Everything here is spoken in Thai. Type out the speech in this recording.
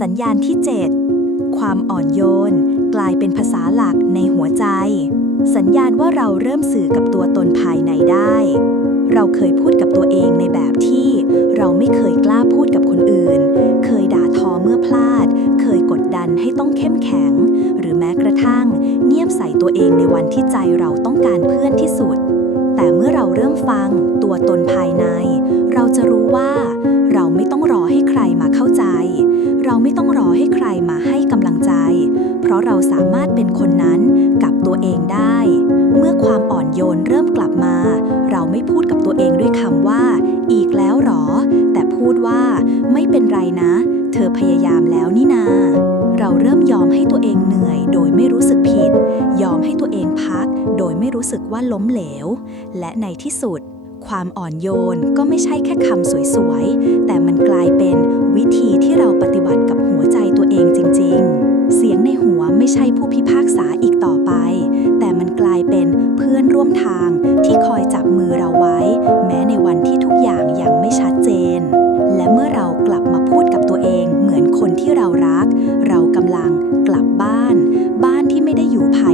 สัญญาณที่ 7 ความอ่อนโยน กลายเป็นภาษาหลักในหัวใจ สัญญาณว่าเราเริ่มสื่อกับตัวตนภายในได้ เราเคยพูดกับตัวเองในแบบที่ เราไม่เคยกล้าพูดกับคนอื่น เคยด่าทอเมื่อพลาด เคยกดดันให้ต้องเข้มแข็ง หรือแม้กระทั่ง เงียบใส่ตัวเองในวันที่ใจเราต้องการเพื่อนที่สุด แต่เมื่อเราเริ่มฟังตัวตนภายใน ราะเราสามารถเป็นคนนั้นกับตัวเองได้ เมื่อความอ่อนโยนเริ่มกลับมา เราไม่พูดกับตัวเองด้วยคำว่า อีกแล้วหรอ แต่พูดว่า ไม่เป็นไรนะ เธอพยายามแล้วนี่นา เราเริ่มยอมให้ตัวเองเหนื่อย โดยไม่รู้สึกผิด ยอมให้ตัวเองพัก โดยไม่รู้สึกว่าล้มเหลว และในที่สุด ความอ่อนโยนก็ไม่ใช่แค่คำสวยๆ แต่มันกลายเป็น ใช่ผู้พิพากษาอีกต่อไป แต่มันกลายเป็นเพื่อนร่วมทางที่คอยจับมือเราไว้ แม้ในวันที่ทุกอย่างยังไม่ชัดเจน และเมื่อเรากลับมาพูดกับตัวเองเหมือนคนที่เรารัก เรากำลังกลับบ้าน บ้านที่ไม่ได้อยู่ภาย